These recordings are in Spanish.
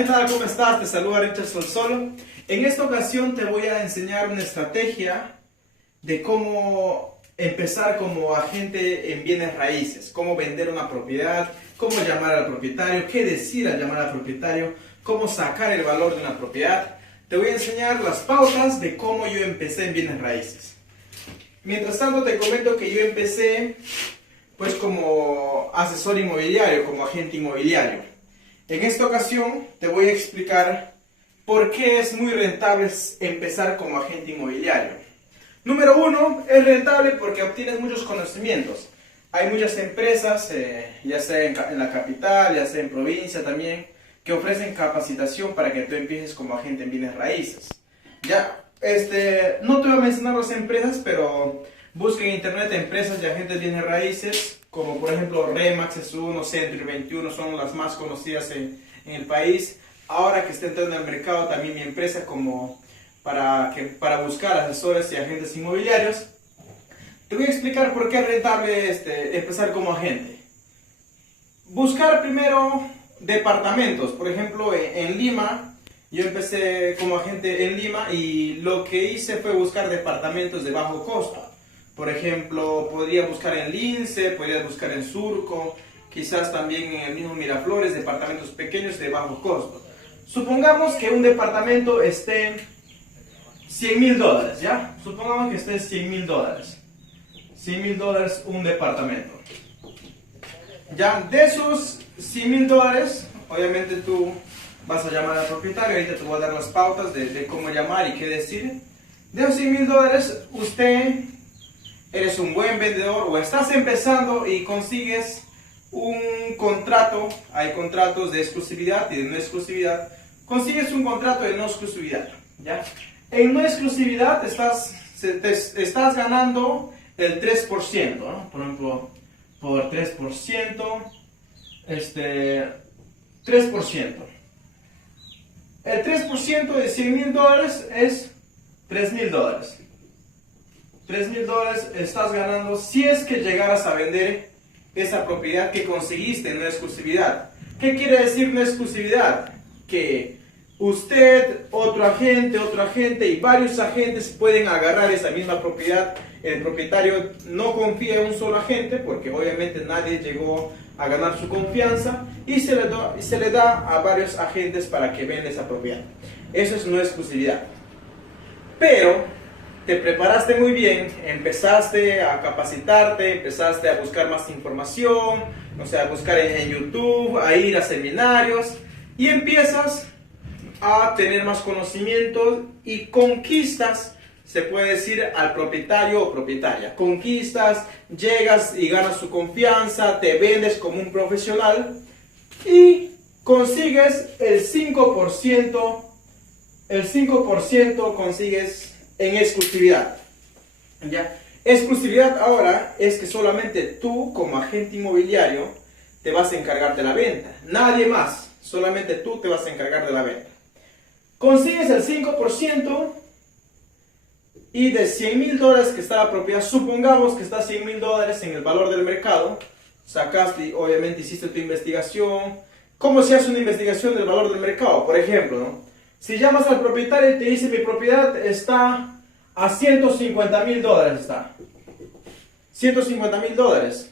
¿qué tal? ¿Cómo estás? Te saluda Richard Solsolo. En esta ocasión te voy a enseñar una estrategia de cómo empezar como agente en bienes raíces, cómo vender una propiedad, cómo llamar al propietario, qué decir al llamar al propietario, cómo sacar el valor de una propiedad. Te voy a enseñar las pautas de cómo yo empecé en bienes raíces. Mientras tanto te comento que yo empecé pues como asesor inmobiliario, como agente inmobiliario. En esta ocasión te voy a explicar por qué es muy rentable empezar como agente inmobiliario. Número uno, es rentable porque obtienes muchos conocimientos. Hay muchas empresas, ya sea en la capital, ya sea en provincia también, que ofrecen capacitación para que tú empieces como agente en bienes raíces. No te voy a mencionar las empresas, pero busca en internet empresas de agentes de bienes raíces, como por ejemplo Remax es uno, Century 21 son las más conocidas en el país. Ahora que está entrando al mercado también mi empresa como para buscar asesores y agentes inmobiliarios. Te voy a explicar por qué es rentable empezar como agente. Buscar primero departamentos. Por ejemplo, en Lima, yo empecé como agente en Lima y lo que hice fue buscar departamentos de bajo costo. Por ejemplo, podría buscar en Lince, podría buscar en Surco, quizás también en el mismo Miraflores, departamentos pequeños de bajo costo. Supongamos que un departamento esté en $100,000, ¿ya? Supongamos que esté en $100,000. $100,000 un departamento. Ya, de esos $100,000, obviamente tú vas a llamar al propietario, ahorita te voy a dar las pautas de cómo llamar y qué decir. De esos $100,000, usted eres un buen vendedor o estás empezando y consigues un contrato, hay contratos de exclusividad y de no exclusividad, consigues un contrato de no exclusividad, ¿ya? En no exclusividad estás ganando el 3%, ¿no? Por ejemplo, por 3%, 3%. El 3% de $100,000 es $3,000. $3,000 estás ganando si es que llegaras a vender esa propiedad que conseguiste en no exclusividad. ¿Qué quiere decir no exclusividad? Que usted, otro agente y varios agentes pueden agarrar esa misma propiedad. El propietario no confía en un solo agente porque obviamente nadie llegó a ganar su confianza y se le da a varios agentes para que venda esa propiedad. Eso es no exclusividad. Pero te preparaste muy bien, empezaste a capacitarte, empezaste a buscar más información, o sea, a buscar en YouTube, a ir a seminarios y empiezas a tener más conocimientos y conquistas, se puede decir, al propietario o propietaria. Conquistas, llegas y ganas su confianza, te vendes como un profesional y consigues el 5%, consigues en exclusividad. ¿Ya? Exclusividad ahora es que solamente tú como agente inmobiliario te vas a encargar de la venta. Nadie más, solamente tú te vas a encargar de la venta. Consigues el 5% y de $100,000 que está la propiedad, supongamos que está $100,000 en el valor del mercado, sacaste, obviamente hiciste tu investigación. ¿Cómo se hace una investigación del valor del mercado? Por ejemplo, ¿no? Si llamas al propietario y te dice mi propiedad está a $150,000, está $150,000,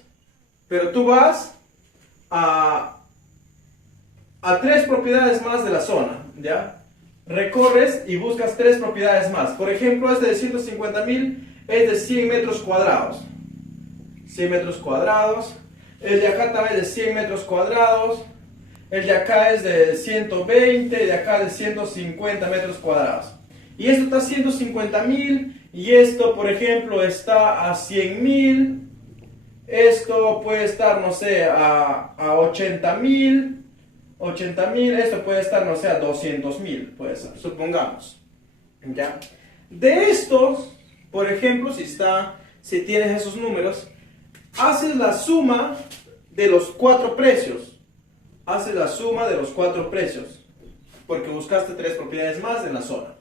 pero tú vas a 3 propiedades más de la zona, ¿ya? Recorres y buscas 3 propiedades más. Por ejemplo, este de 150,000 es de 100 metros cuadrados. 100 metros cuadrados. El de acá también es de 100 metros cuadrados. El de acá es de 120, de acá de 150 metros cuadrados. Y esto está a 150,000 y esto, por ejemplo, está a 100,000. Esto puede estar, no sé, a 80,000. 80,000, esto puede estar, no sé, a 200,000, puede ser, supongamos. ¿Ya? De estos, por ejemplo, si tienes esos números, haces la suma de los 4 precios. Haces la suma de los 4 precios, porque buscaste 3 propiedades más en la zona.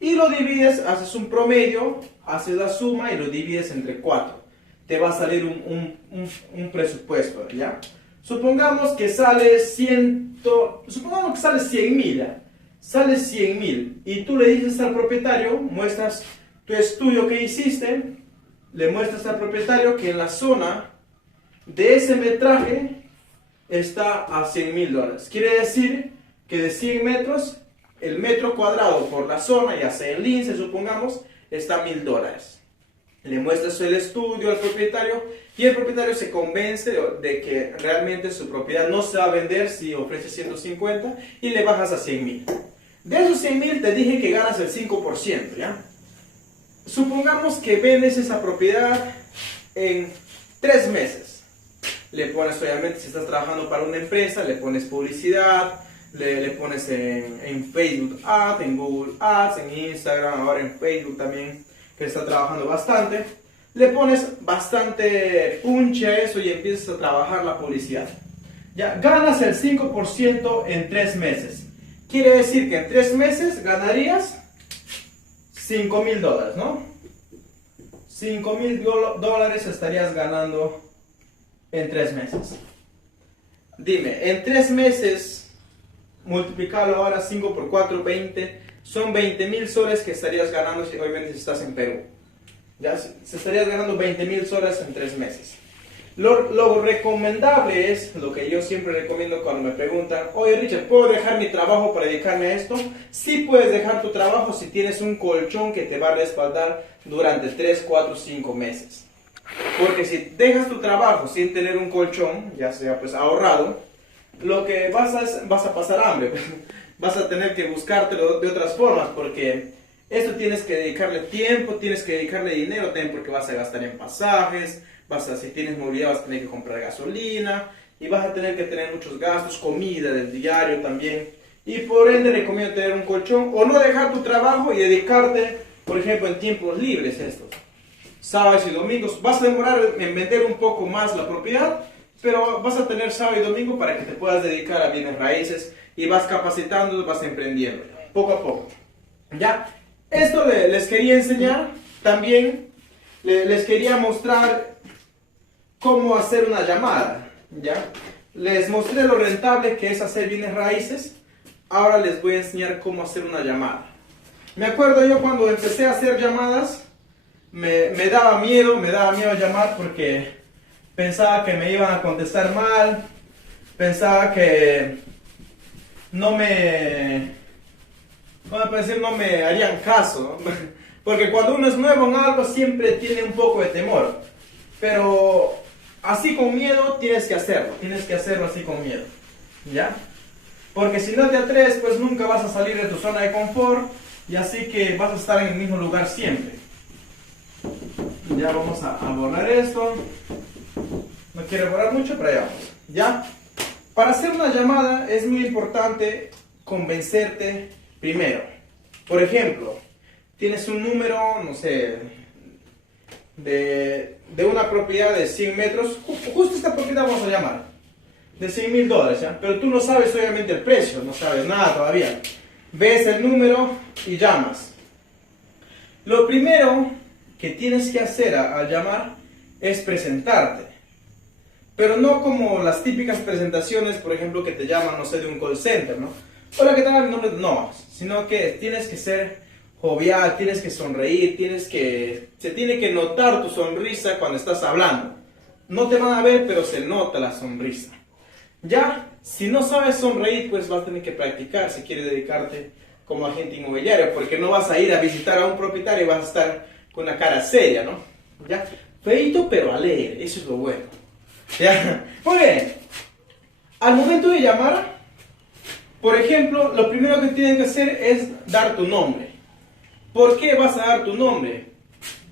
Y lo divides, haces un promedio, haces la suma y lo divides entre 4. Te va a salir un presupuesto, ¿ya? Supongamos que sale 100.000, ¿ya? Sale 100.000 y tú le dices al propietario, muestras tu estudio que hiciste, le muestras al propietario que en la zona de ese metraje está a $100.000. Quiere decir que de 100 metros, el metro cuadrado por la zona, ya sea en lince, supongamos, está a $1.000. Le muestras el estudio al propietario y el propietario se convence de que realmente su propiedad no se va a vender si ofrece 150 y le bajas a 100.000. De esos 100.000 te dije que ganas el 5%, ¿ya? Supongamos que vendes esa propiedad en 3 meses. Le pones, obviamente, si estás trabajando para una empresa, le pones publicidad, le pones en Facebook Ads, en Google Ads, en Instagram, ahora en Facebook también, que está trabajando bastante. Le pones bastante punche a eso y empiezas a trabajar la publicidad. Ya ganas el 5% en 3 meses. Quiere decir que en 3 meses ganarías $5.000, ¿no? $5.000 estarías ganando en 3 meses. Dime, en 3 meses, multiplicarlo ahora 5 por 4, 20, son 20.000 soles que estarías ganando si obviamente estás en Perú. Ya se estarías ganando 20.000 soles en 3 meses. Lo recomendable es, lo que yo siempre recomiendo cuando me preguntan, oye Richard, ¿puedo dejar mi trabajo para dedicarme a esto? Sí puedes dejar tu trabajo si tienes un colchón que te va a respaldar durante 3, 4, 5 meses. Porque si dejas tu trabajo sin tener un colchón, ya sea pues ahorrado, lo que vas a pasar hambre. Vas a tener que buscártelo de otras formas, porque esto tienes que dedicarle tiempo, tienes que dedicarle dinero también, porque vas a gastar en pasajes, si tienes movilidad vas a tener que comprar gasolina, y vas a tener que tener muchos gastos, comida del diario también, y por ende recomiendo tener un colchón, o no dejar tu trabajo y dedicarte, por ejemplo, en tiempos libres estos, sábados y domingos. Vas a demorar en vender un poco más la propiedad, pero vas a tener sábado y domingo para que te puedas dedicar a bienes raíces, y vas capacitando, vas emprendiendo, poco a poco. ¿Ya? Esto les quería enseñar, también les quería mostrar cómo hacer una llamada, ¿ya? Les mostré lo rentable que es hacer bienes raíces, ahora les voy a enseñar cómo hacer una llamada. Me acuerdo yo cuando empecé a hacer llamadas, me daba miedo llamar porque pensaba que me iban a contestar mal, pensaba que no me harían caso, ¿no? Porque cuando uno es nuevo en algo siempre tiene un poco de temor, pero así con miedo tienes que hacerlo así con miedo, ¿ya? Porque si no te atreves, pues nunca vas a salir de tu zona de confort, y así que vas a estar en el mismo lugar siempre. Ya vamos a borrar esto, no quiero borrar mucho, pero ya vamos, ¿ya? Para hacer una llamada es muy importante convencerte primero. Por ejemplo, tienes un número, no sé, de una propiedad de 100 metros, justo esta propiedad vamos a llamar, de $100.000, ¿ya? Pero tú no sabes obviamente el precio, no sabes nada todavía. Ves el número y llamas. Lo primero que tienes que hacer al llamar es presentarte. Pero no como las típicas presentaciones, por ejemplo, que te llaman, no sé, de un call center, ¿no? Hola, ¿qué tal? Mi nombre es... No, sino que tienes que ser jovial, tienes que sonreír, se tiene que notar tu sonrisa cuando estás hablando. No te van a ver, pero se nota la sonrisa. Ya, si no sabes sonreír, pues vas a tener que practicar si quieres dedicarte como agente inmobiliario, porque no vas a ir a visitar a un propietario y vas a estar con una cara seria, ¿no? Ya, feíto pero alegre, eso es lo bueno. Ya, muy bien. Al momento de llamar, por ejemplo, lo primero que tienes que hacer es dar tu nombre. ¿Por qué vas a dar tu nombre?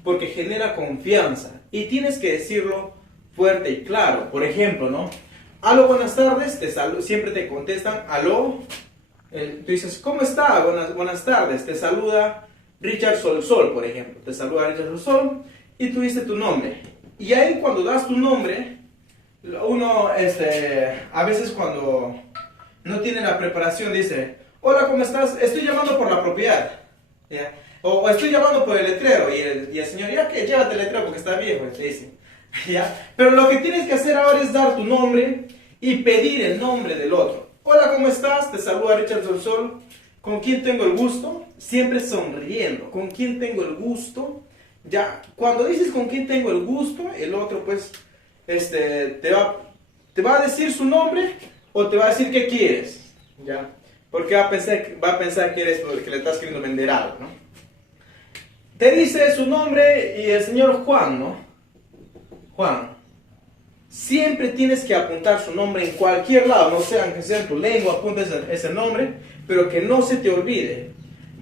Porque genera confianza y tienes que decirlo fuerte y claro. Por ejemplo, ¿no? Aló, buenas tardes, siempre te contestan, aló. Tú dices, ¿cómo está? Buenas tardes, te saluda Richard Solsol, por ejemplo. Te saluda Richard Solsol y tú dices tu nombre. Y ahí cuando das tu nombre, uno, a veces cuando no tiene la preparación dice, hola, ¿cómo estás? Estoy llamando por la propiedad, ¿ya? O estoy llamando por el letrero, y el señor, ya que llévate el letrero porque está viejo, te dice, ¿ya? Pero lo que tienes que hacer ahora es dar tu nombre y pedir el nombre del otro. Hola, ¿cómo estás? Te saluda Richard Solsol. ¿Con quién tengo el gusto? Siempre sonriendo. ¿Con quién tengo el gusto? Ya, cuando dices con quién tengo el gusto, el otro pues te va a decir su nombre o te va a decir qué quieres. Ya, porque va a pensar que eres que le estás queriendo vender algo, ¿no? Te dice su nombre y el señor Juan, ¿no? Juan. Siempre tienes que apuntar su nombre en cualquier lado, no sé, aunque sea en tu lengua, apunta ese nombre, pero que no se te olvide.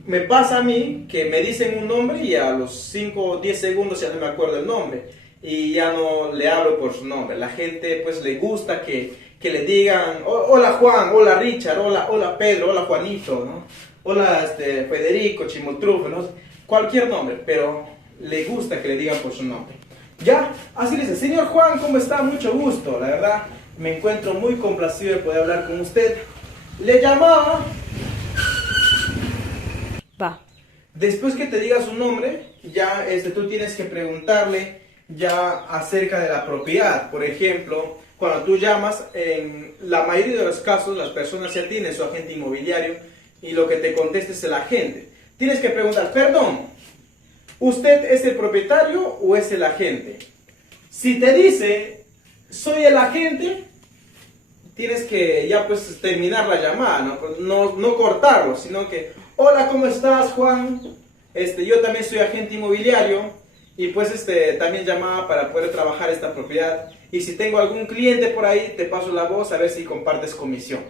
Me pasa a mí que me dicen un nombre y a los 5 o 10 segundos ya no me acuerdo el nombre y ya no le hablo por su nombre. La gente pues le gusta que le digan, hola Juan, hola Richard, hola Pedro, hola Juanito, ¿no? Hola Federico, Chimotrufo, ¿no? Cualquier nombre, pero le gusta que le digan por su nombre. Ya, así dice, señor Juan, ¿cómo está? Mucho gusto, la verdad, me encuentro muy complacido de poder hablar con usted. Le llamaba. Va. Después que te diga su nombre, ya tú tienes que preguntarle ya acerca de la propiedad. Por ejemplo, cuando tú llamas, en la mayoría de los casos las personas ya tienen su agente inmobiliario y lo que te contesta es el agente. Tienes que preguntar, perdón, ¿usted es el propietario o es el agente? Si te dice, soy el agente, tienes que ya pues terminar la llamada, no cortarlo, sino que, hola, ¿cómo estás, Juan? Yo también soy agente inmobiliario y pues también llamaba para poder trabajar esta propiedad. Y si tengo algún cliente por ahí, te paso la voz a ver si compartes comisión.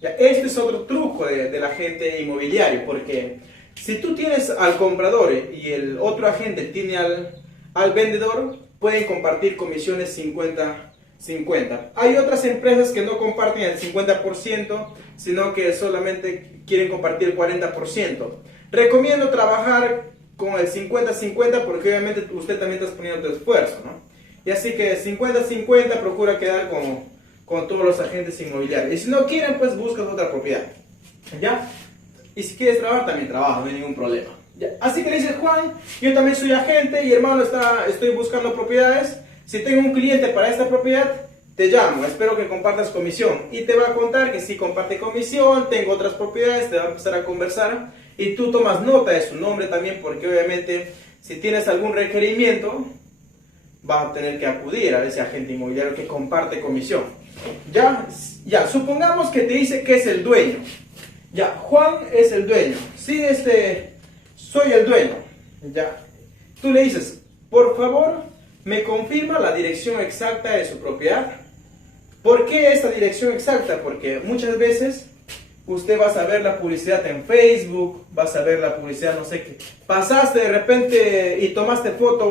Ya, este es otro truco del agente inmobiliario, porque si tú tienes al comprador y el otro agente tiene al vendedor, pueden compartir comisiones 50-50. Hay otras empresas que no comparten el 50%, sino que solamente quieren compartir el 40%. Recomiendo trabajar con el 50-50 porque obviamente usted también está poniendo tu esfuerzo, ¿no? Y así que 50-50 procura quedar con todos los agentes inmobiliarios. Y si no quieren, pues buscas otra propiedad. ¿Ya? Y si quieres trabajar, también trabaja, no hay ningún problema. ¿Ya? Así que le dices, Juan, yo también soy agente y hermano, estoy buscando propiedades. Si tengo un cliente para esta propiedad, te llamo, espero que compartas comisión. Y te va a contar que si comparte comisión, tengo otras propiedades, te va a empezar a conversar. Y tú tomas nota de su nombre también, porque obviamente si tienes algún requerimiento, vas a tener que acudir a ese agente inmobiliario que comparte comisión. Ya, supongamos que te dice que es el dueño. Ya, Juan es el dueño. Sí, soy el dueño. Ya, tú le dices, por favor, me confirma la dirección exacta de su propiedad. ¿Por qué esta dirección exacta? Porque muchas veces usted va a saber la publicidad en Facebook, vas a ver la publicidad, no sé qué. Pasaste de repente y tomaste foto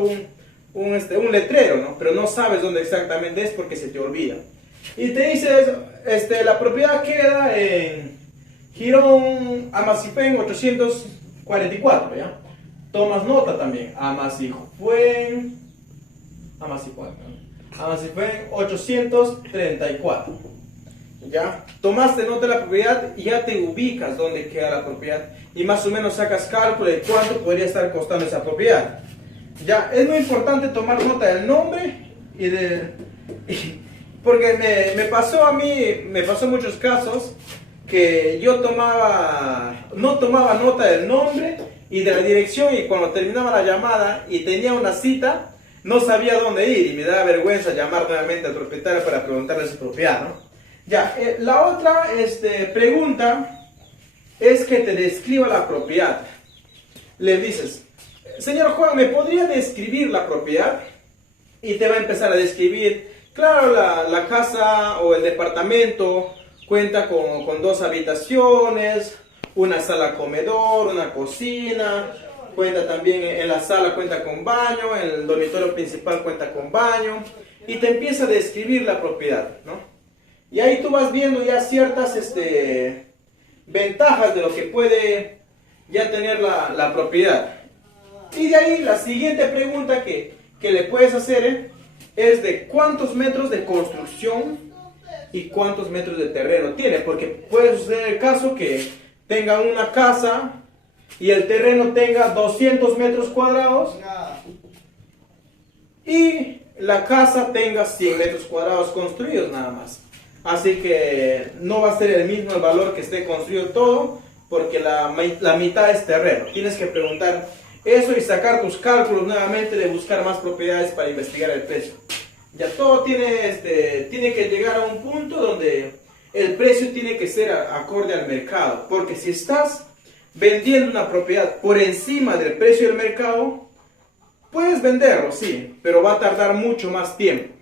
un letrero, ¿no? Pero no sabes dónde exactamente es porque se te olvida. Y te dice, la propiedad queda en Girón Amasifén 844, ¿ya? Tomas nota también, Amasifén 834. ¿Ya? Tomaste nota de la propiedad y ya te ubicas dónde queda la propiedad y más o menos sacas cálculo de cuánto podría estar costando esa propiedad. Ya, es muy importante tomar nota del nombre porque me pasó a mí, me pasó en muchos casos que yo no tomaba nota del nombre y de la dirección y cuando terminaba la llamada y tenía una cita, no sabía dónde ir y me daba vergüenza llamar nuevamente al propietario para preguntarle su propiedad, ¿no? Ya, la otra pregunta es que te describa la propiedad. Le dices, señor Juan, ¿me podría describir la propiedad? Y te va a empezar a describir, claro, la casa o el departamento cuenta con 2 habitaciones, una sala comedor, una cocina, cuenta también en la sala cuenta con baño, en el dormitorio principal cuenta con baño, y te empieza a describir la propiedad, ¿no? Y ahí tú vas viendo ya ciertas ventajas de lo que puede ya tener la propiedad. Y de ahí la siguiente pregunta que le puedes hacer es de cuántos metros de construcción y cuántos metros de terreno tiene. Porque puede suceder el caso que tenga una casa y el terreno tenga 200 metros cuadrados y la casa tenga 100 metros cuadrados construidos nada más. Así que no va a ser el mismo el valor que esté construido todo, porque la mitad es terreno. Tienes que preguntar eso y sacar tus cálculos nuevamente de buscar más propiedades para investigar el precio. Ya todo tiene que llegar a un punto donde el precio tiene que ser acorde al mercado. Porque si estás vendiendo una propiedad por encima del precio del mercado, puedes venderlo, sí, pero va a tardar mucho más tiempo.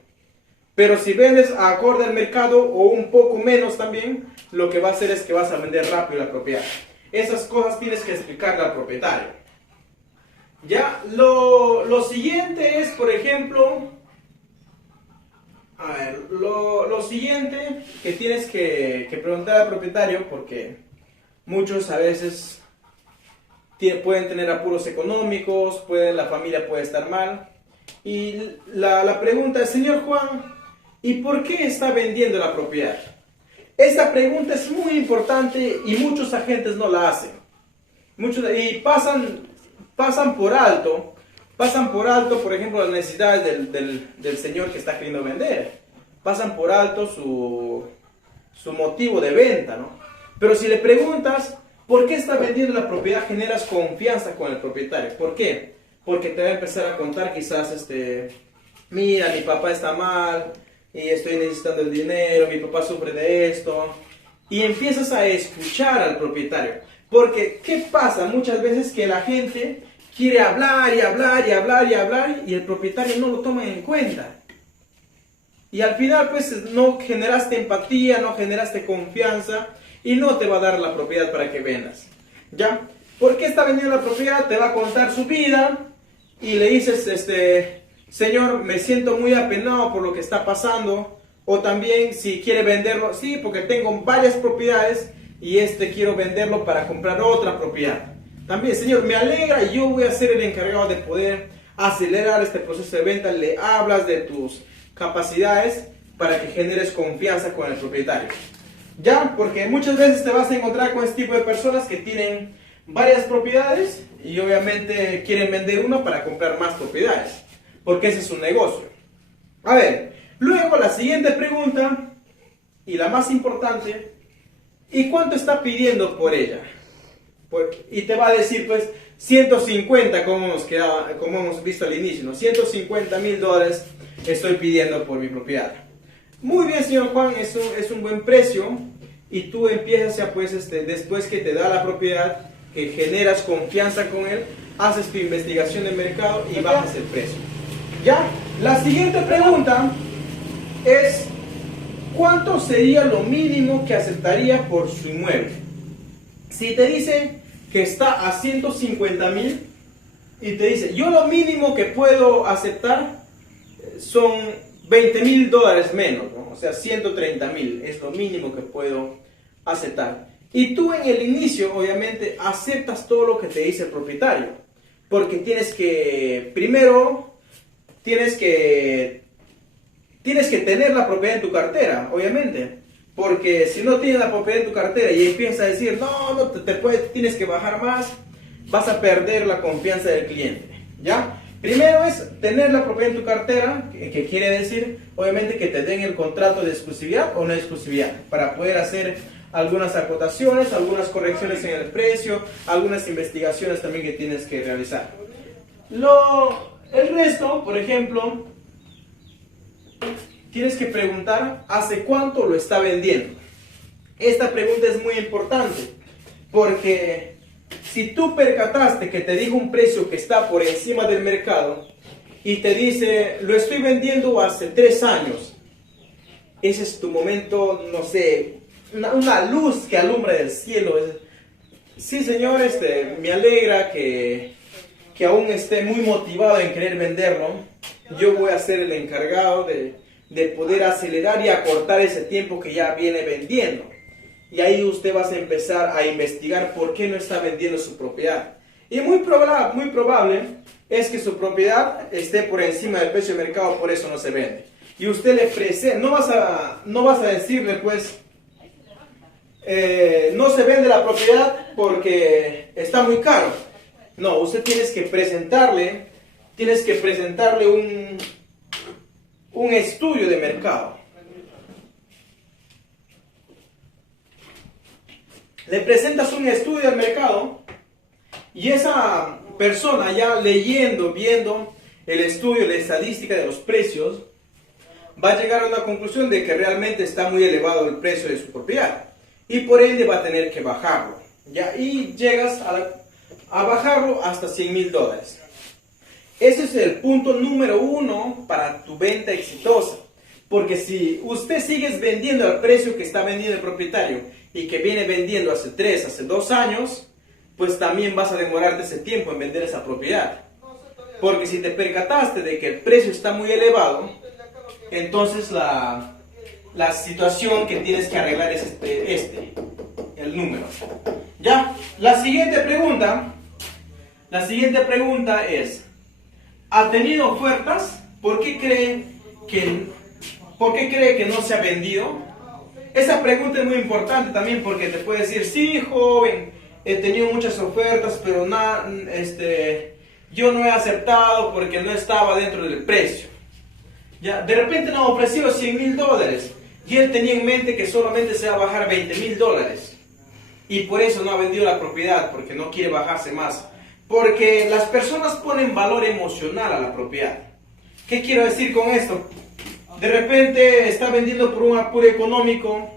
Pero si vendes acorde al mercado o un poco menos también, lo que va a hacer es que vas a vender rápido la propiedad. Esas cosas tienes que explicarle al propietario. Ya, lo siguiente es, por ejemplo, lo siguiente que tienes que preguntar al propietario, porque muchos a veces pueden tener apuros económicos, la familia puede estar mal. Y la pregunta es, señor Juan, ¿y por qué está vendiendo la propiedad? Esta pregunta es muy importante y muchos agentes no la hacen. Y pasan por alto, por ejemplo, las necesidades del señor que está queriendo vender. Pasan por alto su motivo de venta, ¿no? Pero si le preguntas, ¿por qué está vendiendo la propiedad? Generas confianza con el propietario. ¿Por qué? Porque te va a empezar a contar quizás, mira, mi papá está mal y estoy necesitando el dinero, mi papá sufre de esto. Y empiezas a escuchar al propietario. Porque, ¿qué pasa? Muchas veces que la gente quiere hablar y hablar y hablar y hablar y el propietario no lo toma en cuenta. Y al final, pues, no generaste empatía, no generaste confianza y no te va a dar la propiedad para que vendas. ¿Ya? ¿Por qué está vendiendo la propiedad? Te va a contar su vida y le dices, señor, me siento muy apenado por lo que está pasando. O también, si quiere venderlo, sí, porque tengo varias propiedades y quiero venderlo para comprar otra propiedad. También, señor, me alegra y yo voy a ser el encargado de poder acelerar este proceso de venta. Le hablas de tus capacidades para que generes confianza con el propietario. ¿Ya? Porque muchas veces te vas a encontrar con este tipo de personas que tienen varias propiedades y obviamente quieren vender una para comprar más propiedades, porque ese es su negocio. A ver, luego la siguiente pregunta y la más importante, ¿y cuánto está pidiendo por ella? Y te va a decir, pues, 150, como hemos visto al inicio, ¿no? $150,000 estoy pidiendo por mi propiedad. Muy bien, señor Juan, eso es un buen precio. Y tú empiezas ya, pues, después que te da la propiedad, que generas confianza con él, haces tu investigación de mercado y bajas el precio. ¿Ya? La siguiente pregunta es, ¿cuánto sería lo mínimo que aceptaría por su inmueble? Si te dice que está a 150,000 y te dice, yo lo mínimo que puedo aceptar son $20,000 menos, ¿no? O sea, 130,000 es lo mínimo que puedo aceptar. Y tú en el inicio, obviamente, aceptas todo lo que te dice el propietario. Porque tienes que tener la propiedad en tu cartera, obviamente. Porque si no tienes la propiedad en tu cartera y empiezas a decir, no, tienes que bajar más, vas a perder la confianza del cliente, ¿ya? Primero es tener la propiedad en tu cartera, que quiere decir, obviamente, que te den el contrato de exclusividad o no exclusividad, para poder hacer algunas acotaciones, algunas correcciones en el precio, algunas investigaciones también que tienes que realizar. El resto, por ejemplo, tienes que preguntar hace cuánto lo está vendiendo. Esta pregunta es muy importante, porque si tú percataste que te dijo un precio que está por encima del mercado y te dice, lo estoy vendiendo hace 3 años, ese es tu momento, no sé, una luz que alumbra del cielo. Sí, señor, me alegra que aún esté muy motivado en querer venderlo. Yo voy a ser el encargado de poder acelerar y acortar ese tiempo que ya viene vendiendo. Y ahí usted va a empezar a investigar por qué no está vendiendo su propiedad. Y muy probable es que su propiedad esté por encima del precio de mercado, por eso no se vende. Y usted le presenta, no vas a decirle, pues, no se vende la propiedad porque está muy caro. No, usted tienes que presentarle un estudio de mercado. le presentas un estudio al mercado y esa persona ya leyendo, viendo el estudio, la estadística de los precios, va a llegar a una conclusión de que realmente está muy elevado el precio de su propiedad y por ende va a tener que bajarlo, ¿ya? Y llegas a bajarlo hasta $100,000. Ese es el punto número 1 para tu venta exitosa. Porque si usted sigue vendiendo al precio que está vendiendo el propietario y que viene vendiendo hace 3, hace 2 años, pues también vas a demorarte ese tiempo en vender esa propiedad. Porque si te percataste de que el precio está muy elevado, entonces la situación que tienes que arreglar es el número. Ya, la siguiente pregunta es, ¿ha tenido ofertas? ¿Por qué cree que no se ha vendido? Esa pregunta es muy importante también porque te puede decir, sí, joven, he tenido muchas ofertas, pero yo no he aceptado porque no estaba dentro del precio. Ya, de repente nos ofreció $100,000 y él tenía en mente que solamente se va a bajar $20,000 y por eso no ha vendido la propiedad, porque no quiere bajarse más. Porque las personas ponen valor emocional a la propiedad. ¿Qué quiero decir con esto? De repente está vendiendo por un apuro económico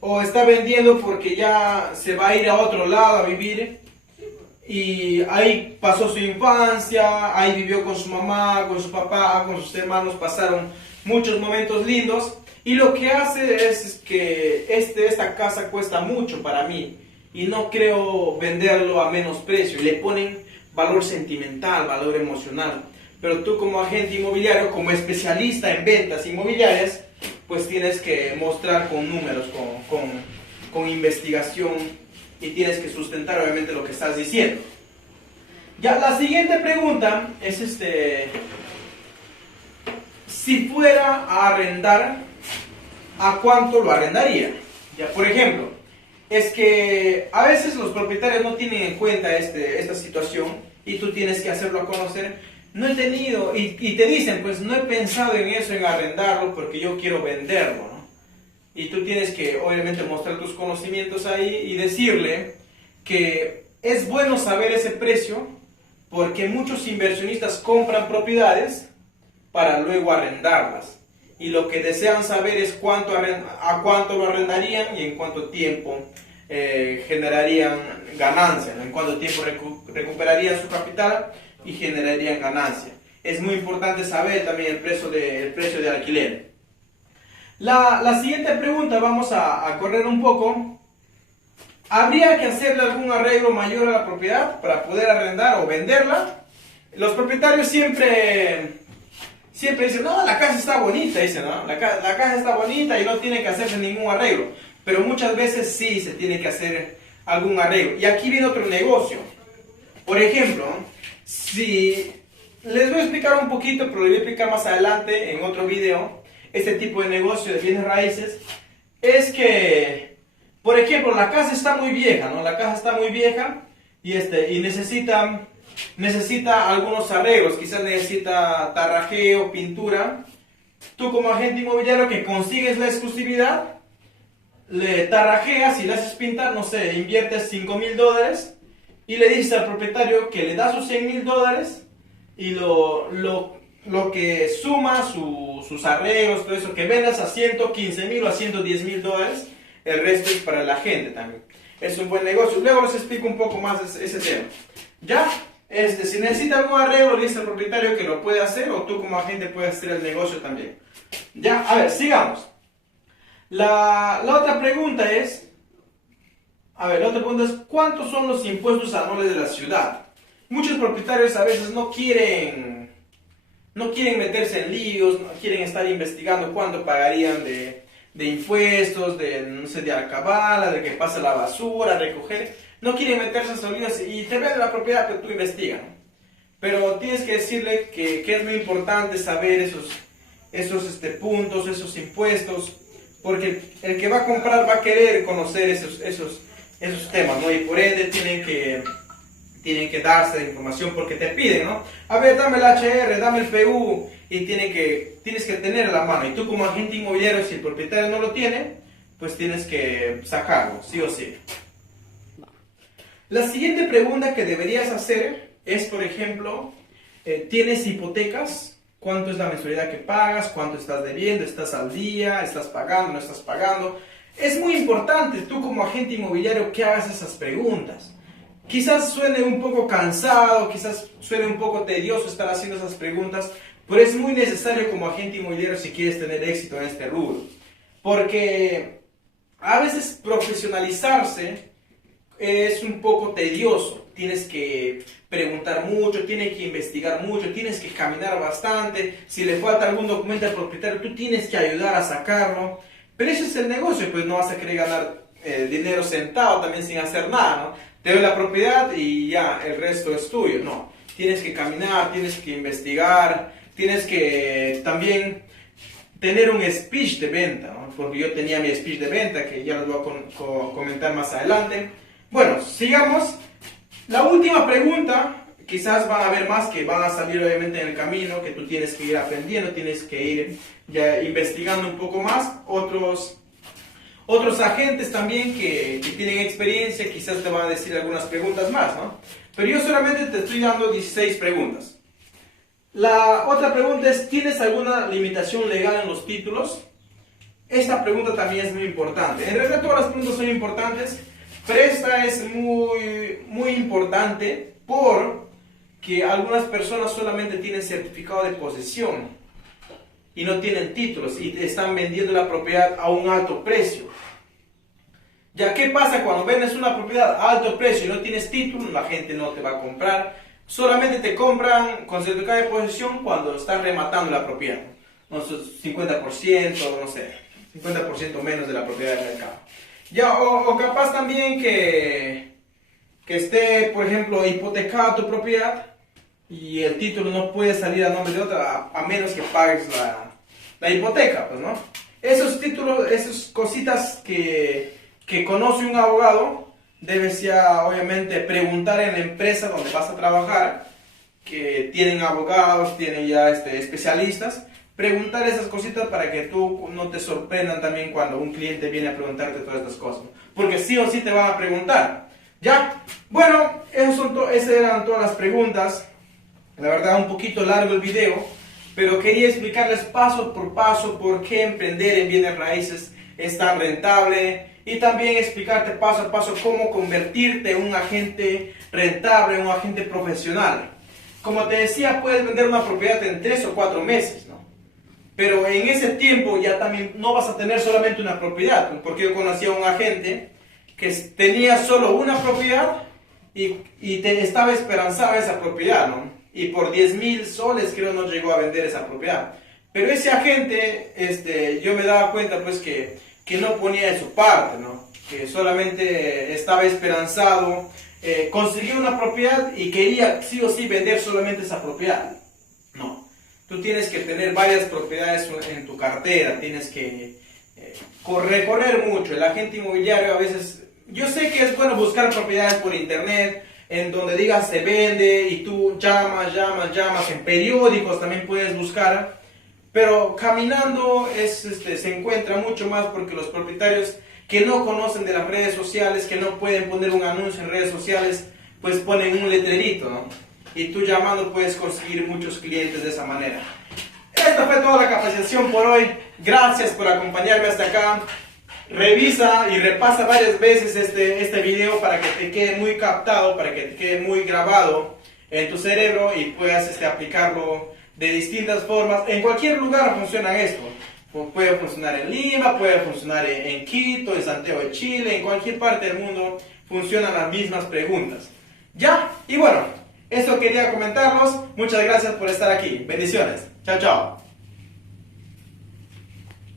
o está vendiendo porque ya se va a ir a otro lado a vivir y ahí pasó su infancia, ahí vivió con su mamá, con su papá, con sus hermanos, pasaron muchos momentos lindos y lo que hace es que esta casa cuesta mucho para mí y no creo venderlo a menos precio. Le ponen valor sentimental, valor emocional. Pero tú como agente inmobiliario, como especialista en ventas inmobiliarias, pues tienes que mostrar con números, con investigación y tienes que sustentar obviamente lo que estás diciendo. Ya, la siguiente pregunta es si fuera a arrendar, ¿a cuánto lo arrendaría? Ya, por ejemplo, es que a veces los propietarios no tienen en cuenta esta situación y tú tienes que hacerlo a conocer. No he tenido, y te dicen, pues no he pensado en eso, en arrendarlo, porque yo quiero venderlo, ¿no? Y tú tienes que, obviamente, mostrar tus conocimientos ahí y decirle que es bueno saber ese precio, porque muchos inversionistas compran propiedades para luego arrendarlas. Y lo que desean saber es a cuánto lo arrendarían y en cuánto tiempo generarían ganancias, ¿no? En cuánto tiempo recuperarían su capital y generarían ganancia. Es muy importante saber también el precio de alquiler. La siguiente pregunta, vamos a correr un poco. ¿Habría que hacerle algún arreglo mayor a la propiedad para poder arrendar o venderla? Los propietarios siempre dicen, no, la casa está bonita, dicen, ¿no? La casa está bonita y no tiene que hacerse ningún arreglo. Pero muchas veces sí se tiene que hacer algún arreglo. Y aquí viene otro negocio. Por ejemplo, si les voy a explicar un poquito, pero les voy a explicar más adelante en otro video, este tipo de negocio de bienes raíces, es que, por ejemplo, la casa está muy vieja, ¿no? La casa está muy vieja y necesita algunos arreglos, quizás necesita tarrajeo, pintura. Tú como agente inmobiliario que consigues la exclusividad, le tarrajeas y le haces pintar, no sé, inviertes $5,000 y le dices al propietario que le da sus $100,000 y lo que suma sus arreglos, todo eso, que vendas a $115,000 o a $110,000, el resto es para la gente también. Es un buen negocio. Luego les explico un poco más ese tema. ¿Ya? Si necesita algún arreglo, le dice al propietario que lo puede hacer o tú como agente puedes hacer el negocio también. Ya, a ver, sigamos. La otra pregunta es, ¿cuántos son los impuestos anuales de la ciudad? Muchos propietarios a veces no quieren meterse en líos, no quieren estar investigando cuánto pagarían de impuestos, de alcabala, de que pasa la basura, recoger. No quieren meterse en esos líos y te venden la propiedad, pero tú investigas, ¿no? Pero tienes que decirle que es muy importante saber esos puntos, esos impuestos, porque el que va a comprar va a querer conocer esos temas, ¿no? Y por ende tienen que darse la información porque te piden, ¿no? A ver, dame el HR, dame el PU, y tienes que tener a la mano. Y tú como agente inmobiliario, si el propietario no lo tiene, pues tienes que sacarlo, sí o sí. La siguiente pregunta que deberías hacer es, por ejemplo, ¿tienes hipotecas? ¿Cuánto es la mensualidad que pagas? ¿Cuánto estás debiendo? ¿Estás al día? ¿Estás pagando? ¿No estás pagando? Es muy importante tú como agente inmobiliario que hagas esas preguntas. Quizás suene un poco cansado, quizás suene un poco tedioso estar haciendo esas preguntas, pero es muy necesario como agente inmobiliario si quieres tener éxito en este rubro. Porque a veces profesionalizarse es un poco tedioso. Tienes que preguntar mucho, tienes que investigar mucho, tienes que caminar bastante. Si le falta algún documento al propietario, tú tienes que ayudar a sacarlo. Pero ese es el negocio, pues no vas a querer ganar dinero sentado también sin hacer nada, ¿no? Te doy la propiedad y ya, el resto es tuyo. No, tienes que caminar, tienes que investigar, tienes que también tener un speech de venta, ¿no? Porque yo tenía mi speech de venta que ya los voy a comentar más adelante. Bueno, sigamos. La última pregunta, quizás van a haber más que van a salir obviamente en el camino, que tú tienes que ir aprendiendo, tienes que ir ya investigando un poco más. Otros agentes también que tienen experiencia quizás te van a decir algunas preguntas más, ¿no? Pero yo solamente te estoy dando 16 preguntas. La otra pregunta es, ¿tienes alguna limitación legal en los títulos? Esta pregunta también es muy importante. En realidad todas las preguntas son importantes, pero esta es muy importante porque algunas personas solamente tienen certificado de posesión y no tienen títulos y están vendiendo la propiedad a un alto precio. Ya, ¿qué pasa cuando vendes una propiedad a alto precio y no tienes título? La gente no te va a comprar. Solamente te compran con certificado de posesión cuando estás rematando la propiedad. No sé, 50%, no sé, 50% menos de la propiedad del mercado. Ya, o capaz también que esté, por ejemplo, hipotecada tu propiedad y el título no puede salir a nombre de otra a menos que pagues la hipoteca, pues, ¿no? Esos títulos, esas cositas que conoce un abogado, debes ya obviamente preguntar en la empresa donde vas a trabajar, que tienen abogados, tienen ya especialistas, preguntar esas cositas para que tú no te sorprendan también cuando un cliente viene a preguntarte todas estas cosas, porque sí o sí te van a preguntar. Ya, bueno, esas eran todas las preguntas. La verdad, un poquito largo el video, pero quería explicarles paso por paso por qué emprender en bienes raíces es tan rentable y también explicarte paso a paso cómo convertirte en un agente rentable, un agente profesional. Como te decía, puedes vender una propiedad en 3 o 4 meses, ¿no? Pero en ese tiempo ya también no vas a tener solamente una propiedad, porque yo conocí a un agente que tenía solo una propiedad y estaba esperanzado en esa propiedad, ¿no? Y por 10.000 soles creo no llegó a vender esa propiedad. Pero ese agente, yo me daba cuenta pues que no ponía de su parte, ¿no? Que solamente estaba esperanzado, consiguió una propiedad y quería sí o sí vender solamente esa propiedad. No, tú tienes que tener varias propiedades en tu cartera, tienes que recorrer mucho. El agente inmobiliario a veces, yo sé que es bueno buscar propiedades por internet, en donde digas se vende y tú llamas, en periódicos también puedes buscar. Pero caminando se encuentra mucho más porque los propietarios que no conocen de las redes sociales, que no pueden poner un anuncio en redes sociales, pues ponen un letrerito, ¿no? Y tú llamando puedes conseguir muchos clientes de esa manera. Esta fue toda la capacitación por hoy. Gracias por acompañarme hasta acá. Revisa y repasa varias veces este video para que te quede muy captado, para que te quede muy grabado en tu cerebro y puedas aplicarlo de distintas formas. En cualquier lugar funciona esto. Puede funcionar en Lima, puede funcionar en Quito, en Santiago de Chile, en cualquier parte del mundo funcionan las mismas preguntas. Ya, y bueno, eso quería comentarlos. Muchas gracias por estar aquí. Bendiciones. Chao, chao.